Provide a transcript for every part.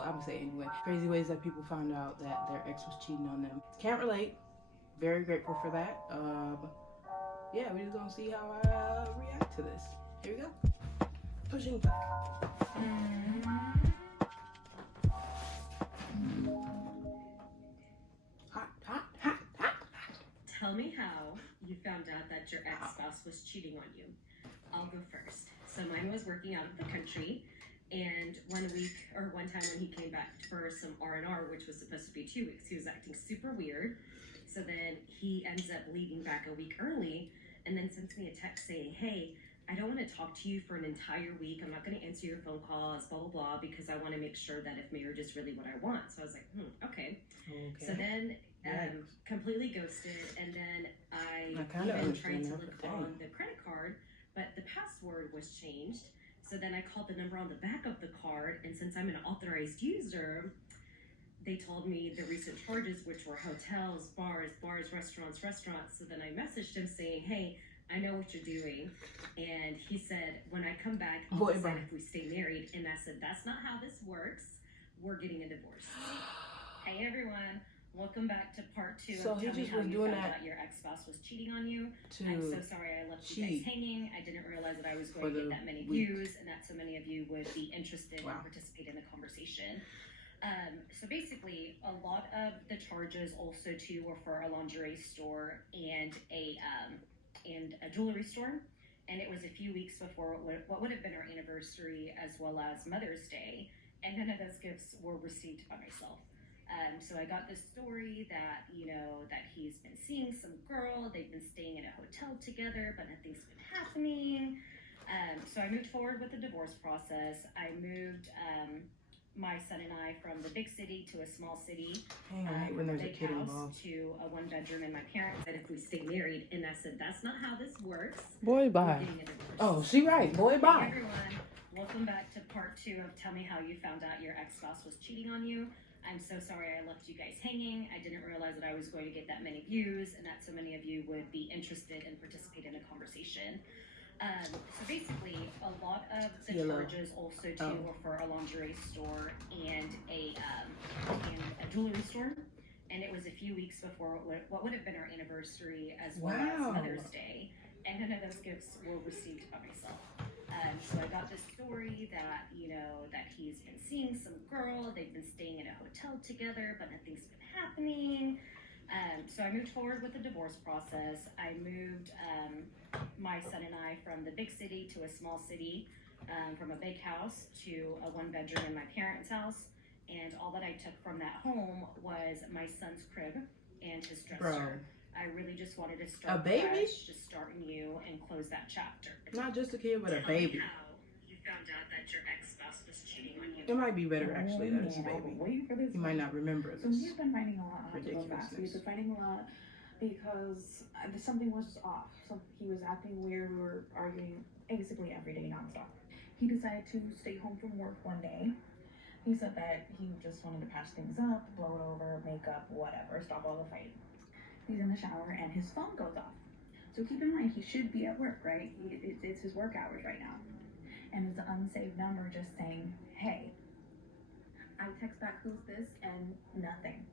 Well, I'm gonna say anyway. Crazy ways that people found out that their ex was cheating on them. Can't relate. Very grateful for that. Yeah, we're just gonna see how I react to this. Here we go. Pushing back. Hot, hot, hot, hot. Tell me how you found out that your ex-spouse was cheating on you. I'll go first. So mine was working out of the country, and one time when he came back for some R&R, which was supposed to be 2 weeks, he was acting super weird. So then he ends up leaving back a week early, and then sends me a text saying, hey, I don't want to talk to you for an entire week. I'm not going to answer your phone calls, blah, blah, blah, because I want to make sure that if marriage is really what I want. So I was like, okay. So then completely ghosted, and then I even tried to look on the credit card, but the password was changed. So then I called the number on the back of the card, and since I'm an authorized user, they told me the recent charges, which were hotels, bars, restaurants. So then I messaged him saying, hey, I know what you're doing. And he said, when I come back, he said if we stay married. And I said, that's not how this works. We're getting a divorce. Hey, everyone. Welcome back to part 2 of Tell Me How You Found Out Your Ex-Spouse Was Cheating on You. I'm so sorry I left you guys hanging. I didn't realize that I was going to get that many views and that so many of you would be interested and participate in the conversation. So basically, a lot of the charges also too were for a lingerie store and a jewelry store. And it was a few weeks before what would have been our anniversary as well as Mother's Day. And none of those gifts were received by myself. So I got this story that, that he's been seeing some girl, they've been staying in a hotel together, but nothing's been happening. So I moved forward with the divorce process. I moved my son and I from the big city to a small city, when there's a kid involved, to a 1-bedroom, and my parents said if we stay married, and I said that's not how this works. Boy, bye. Oh, she right. Boy, bye. Hey everyone, welcome back to part 2 of Tell Me How You Found Out Your Ex-Spouse Was Cheating on You. I'm so sorry I left you guys hanging. I didn't realize that I was going to get that many views and that so many of you would be interested and participate in the conversation. So basically, a lot of the charges also too were for a lingerie store and a jewelry store. And it was a few weeks before what would have been our anniversary as well as Mother's Day. And none of those gifts were received by myself. So I got this story that, that he's been seeing some girl, they've been staying in a hotel together, but nothing's been happening. So I moved forward with the divorce process. I moved my son and I from the big city to a small city, from a big house to a 1-bedroom in my parents' house. And all that I took from that home was my son's crib and his dresser. I really just wanted to start fresh, just start new and close that chapter. Not just a kid, but a baby. How you found out that your ex-spouse was cheating on you. It might be better actually that it's a baby. You might not remember this. So he's been fighting a lot. He's been fighting a lot because something was off. So he was acting weird. We were arguing basically every day nonstop. He decided to stay home from work one day. He said that he just wanted to patch things up, blow it over, make up, whatever, stop all the fighting. He's in the shower and his phone goes off. So keep in mind, he should be at work, right? It's his work hours right now. And it's an unsaved number just saying, hey. I text back, who's this? And nothing.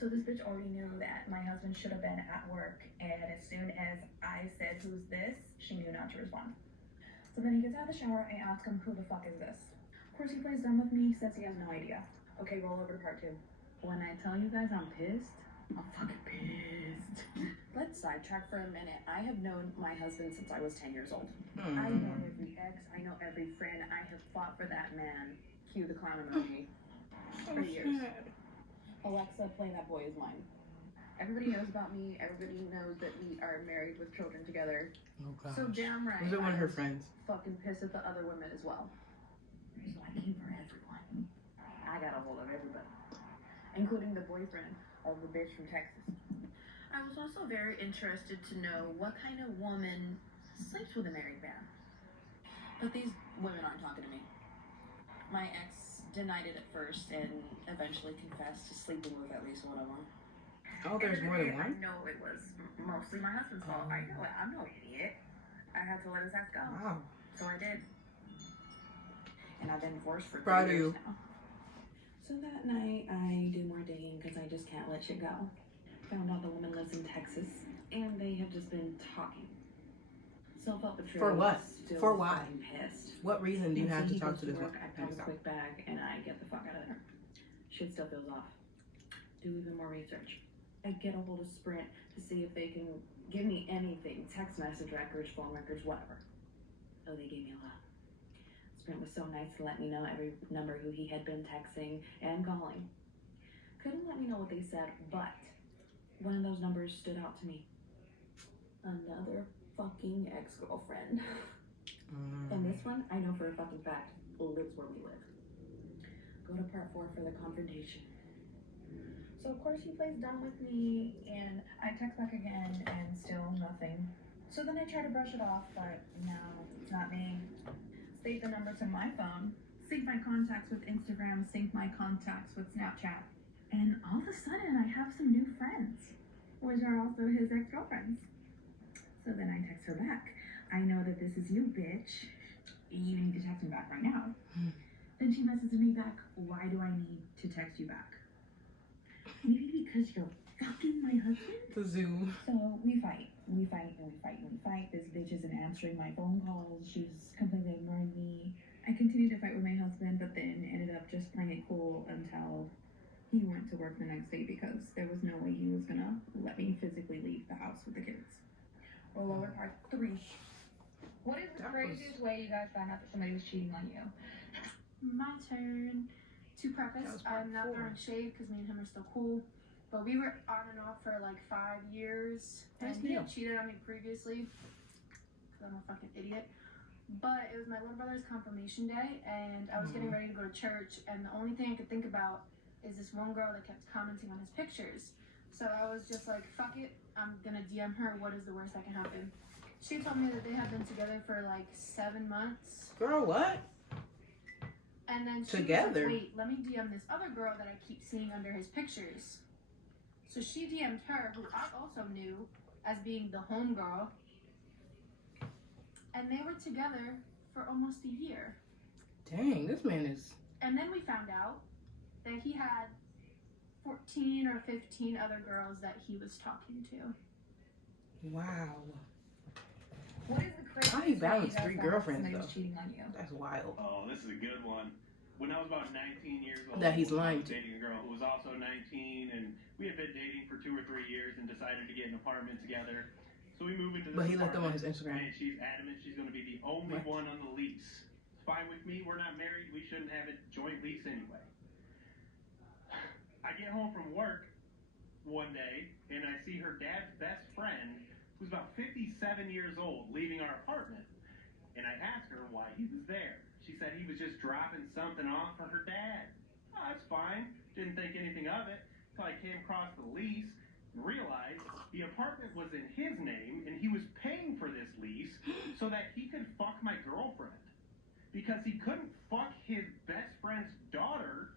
So this bitch already knew that my husband should have been at work. And as soon as I said, who's this? She knew not to respond. So then he gets out of the shower. I ask him, who the fuck is this? Of course, he plays dumb with me, says he has no idea. Okay, roll over to part 2. When I tell you guys I'm pissed, I'm fucking pissed. Let's sidetrack for a minute. I have known my husband since I was 10 years old. I know every ex, I know every friend. I have fought for that man. Cue the clown emoji. For years. Alexa, play That Boy Is Mine. Everybody knows about me. Everybody knows that we are married with children together. Oh gosh. So damn right. Was it one of her friends? Fucking pissed at the other women as well. So I came for everyone. I got a hold of everybody, including the boyfriend of the bitch from Texas. I was also very interested to know what kind of woman sleeps with a married man. But these women aren't talking to me. My ex denied it at first and eventually confessed to sleeping with at least one of them. Oh, there's more than one? I know it was mostly my husband's fault. I know it. I'm no idiot. I had to let his ass go. Wow. So I did. And I've been divorced for 3 Proud of years you. now. So that night, I do more digging because I just can't let shit go. Found out the woman lives in Texas, and they have just been talking. So felt betrayed. For what? Still For why? fucking pissed. What reason do you And have so to he talk goes to this work, one? I pack a quick bag, and I get the fuck out of there. Shit still feels off. Do even more research. I get a hold of Sprint to see if they can give me anything, text message records, phone records, whatever. Oh, they gave me a lot. Sprint was so nice to let me know every number who he had been texting and calling. Couldn't let me know what they said, but one of those numbers stood out to me. Another fucking ex-girlfriend. And this one, I know for a fucking fact, lives where we live. Go to part 4 for the confrontation. So of course he plays dumb with me, and I text back again, and still nothing. So then I try to brush it off, but no, it's not me. Save the numbers in my phone, sync my contacts with Instagram, sync my contacts with Snapchat, and all of a sudden I have some new friends, which are also his ex-girlfriends. So then I text her back. I know that this is you, bitch. You need to text me back right now. Then she messages me back, why do I need to text you back? Maybe because you're fucking my husband? The Zoom. So we fight. We fight and we fight and we fight. This bitch isn't answering my phone calls. She's completely ignoring me. I continued to fight with my husband, but then ended up just playing it cool until he went to work the next day because there was no way he was gonna let me physically leave the house with the kids. Roll over part 3. What is the craziest way you guys found out that somebody was cheating on you? My turn. To preface, I'm not throwing shade because me and him are still cool. But we were on and off for like 5 years. And he had cheated on me previously. Because I'm a fucking idiot. But it was my little brother's confirmation day. And I was getting ready to go to church. And the only thing I could think about is this one girl that kept commenting on his pictures. So I was just like, fuck it. I'm going to DM her. What is the worst that can happen? She told me that they had been together for like 7 months. Girl, what? And then she Together. was like, wait, let me DM this other girl that I keep seeing under his pictures. So she DM'd her, who I also knew as being the homegirl. And they were together for almost a year. Dang, this man is... And then we found out that he had 14 or 15 other girls that he was talking to. Wow. What is the craziest How he way balanced you guys 3 found out girlfriends, somebody was though? cheating on you? That's wild. Oh, this is a good one. When I was about 19 years old, That he's lying I was to. dating a girl who was also 19, and we had been dating for 2 or 3 years and decided to get an apartment together. So we moved into this But he left them on apartment, his Instagram. and she's adamant she's going to be the only What? one on the lease. It's fine with me. We're not married. We shouldn't have a joint lease anyway. I get home from work one day, and I see her dad's best friend, who's about 57 years old, leaving our apartment. And I asked her why he was there. She said he was just dropping something off for her dad. Oh, that's fine. Didn't think anything of it until I came across the lease and realized the apartment was in his name and he was paying for this lease so that he could fuck my girlfriend. Because he couldn't fuck his best friend's daughter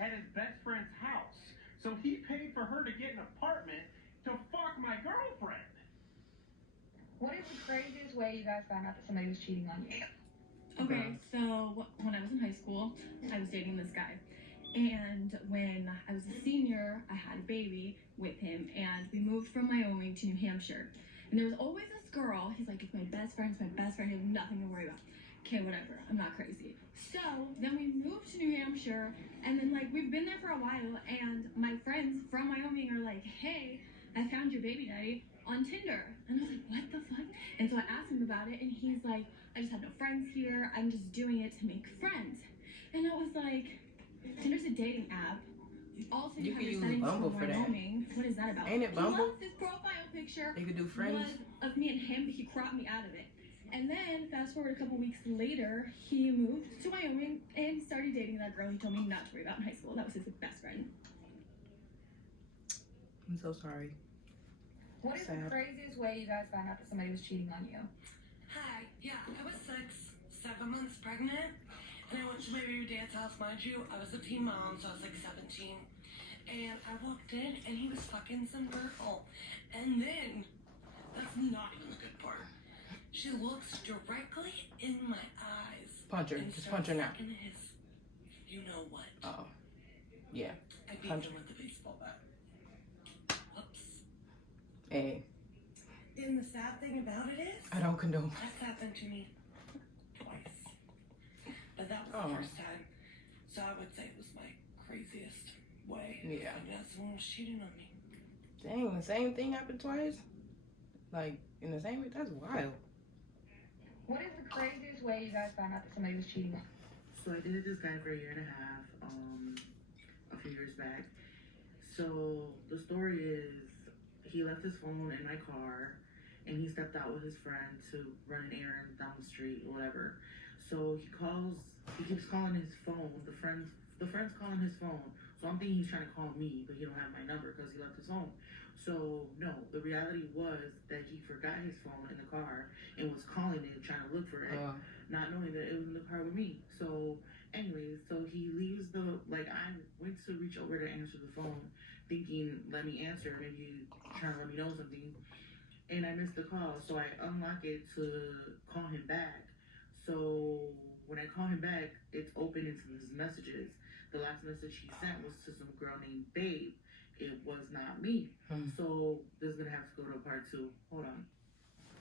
at his best friend's house. So he paid for her to get an apartment to fuck my girlfriend. What is the craziest way you guys found out that somebody was cheating on you? Okay, so when I was in high school, I was dating this guy. And when I was a senior, I had a baby with him, and we moved from Wyoming to New Hampshire. And there was always this girl, he's like, it's my best friend, you have nothing to worry about. Okay, whatever, I'm not crazy. So then we moved to New Hampshire, and then like we've been there for a while, and my friends from Wyoming are like, hey, I found your baby daddy on Tinder. And I was like, what the fuck? And so I asked him about it, and he's like, I just had no friends here. I'm just doing it to make friends. And I was like, Tinder's a dating app. Also, You have can your use settings Bumble from for that. Wyoming. What is that about? Ain't it Bumble? He loves his profile picture You could do friends. was of me and him, but he cropped me out of it. And then, fast forward a couple weeks later, he moved to Wyoming and started dating that girl he told me not to worry about in high school. That was his best friend. I'm so sorry. What is the Sad. craziest way you guys found out that somebody was cheating on you? Hi, yeah, I was 7 months pregnant, and I went to my baby dad's house. Mind you, I was a teen mom, so I was like 17. And I walked in, and he was fucking some girl. And then, that's not even the good part. She looks directly in my eyes. Punch her. and Just starts punch her now. fucking his, you know what. Oh. Yeah. I beat him with the baseball bat. Whoops. Hey. And the sad thing about it is, I don't condone. that's happened to me twice. But that was the first time. So I would say it was my craziest way. Yeah. And that someone was cheating on me. Dang, the same thing happened twice? Like, in the same way? That's wild. What is the craziest way you guys found out that somebody was cheating on? So I dated this guy for a year and a half, a few years back. So the story is, he left his phone in my car, and he stepped out with his friend to run an errand down the street or whatever. So he keeps calling his phone. The friend's calling his phone. So I'm thinking he's trying to call me, but he don't have my number because he left his phone. So no, the reality was that he forgot his phone in the car and was calling it, trying to look for it, not knowing that it was in the car with me. So anyways, so he leaves I went to reach over to answer the phone, thinking, let me answer, maybe trying to let me know something. And I missed the call, so I unlock it to call him back. So when I call him back, it's open into his messages. The last message he sent was to some girl named Babe. It was not me. So this is gonna have to go to part 2. Hold on.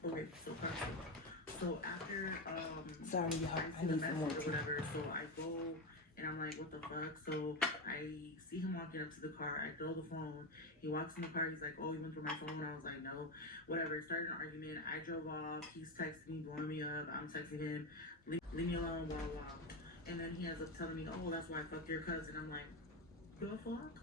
Okay, so part 2. So after Sorry, y'all. I see the need some more message or tea. whatever, so I go and I'm like, what the fuck? So I see him walking up to the car. I throw the phone. He walks in the car. He's like, oh, you went for my phone? I was like, no. Whatever. It started an argument. I drove off. He's texting me, blowing me up. I'm texting him, leave me alone, blah, blah. And then he ends up telling me, oh, that's why I fucked your cousin. I'm like, the fuck?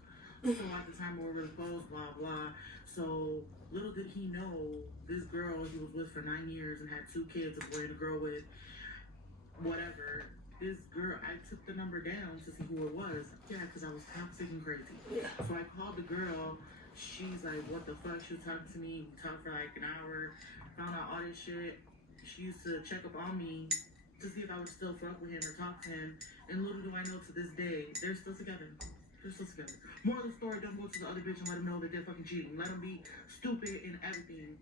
So at the time we were really close, blah, blah. So little did he know, this girl he was with for 9 years and had 2 kids, a boy and a girl with, whatever. This girl, I took the number down to see who it was. Yeah, because I was toxic and crazy. So I called the girl. She's like, what the fuck? She was talking to me. We talked for like an hour. Found out all this shit. She used to check up on me to see if I would still fuck with him or talk to him. And little do I know, to this day, they're still together. They're still together. More of the story, don't go to the other bitch and let them know that they're fucking cheating. Let them be stupid and everything.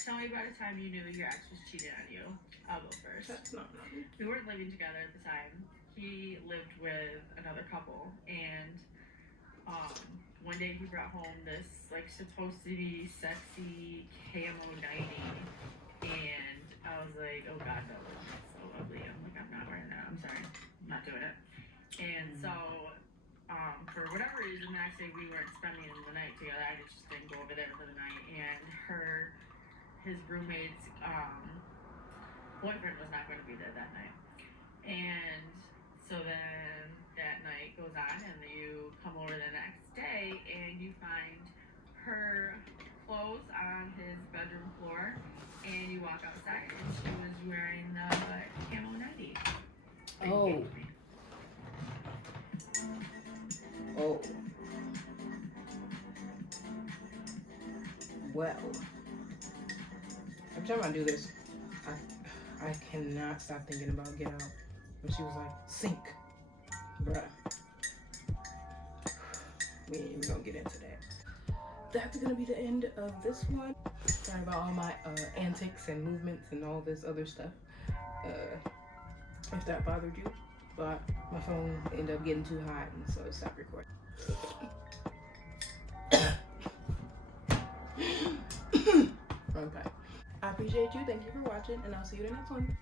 Tell me about a time you knew your ex was cheating on you. I'll go first. That's not right. We weren't living together at the time. He lived with another couple, and one day he brought home this like supposed to be sexy camo 90, and I was like, oh god, no, that's so ugly. I'm like, I'm not wearing that. I'm sorry, I'm not doing it. And so for whatever reason, the next day we weren't spending the night together. I just didn't go over there for the night, and his roommate's boyfriend was not going to be there that night. And so then that night goes on, and you come over the next day and you find her clothes on his bedroom floor, and you walk outside and she was wearing the camo 90. Oh. Oh. Well. Every time I do this, I cannot stop thinking about Get Out. When she was like, sink. Bruh. We ain't even gonna get into that. That's gonna be the end of this one. Sorry about all my antics and movements and all this other stuff. If that bothered you. But my phone ended up getting too hot, and so it stopped recording. Okay. I appreciate you. Thank you for watching, and I'll see you in the next one.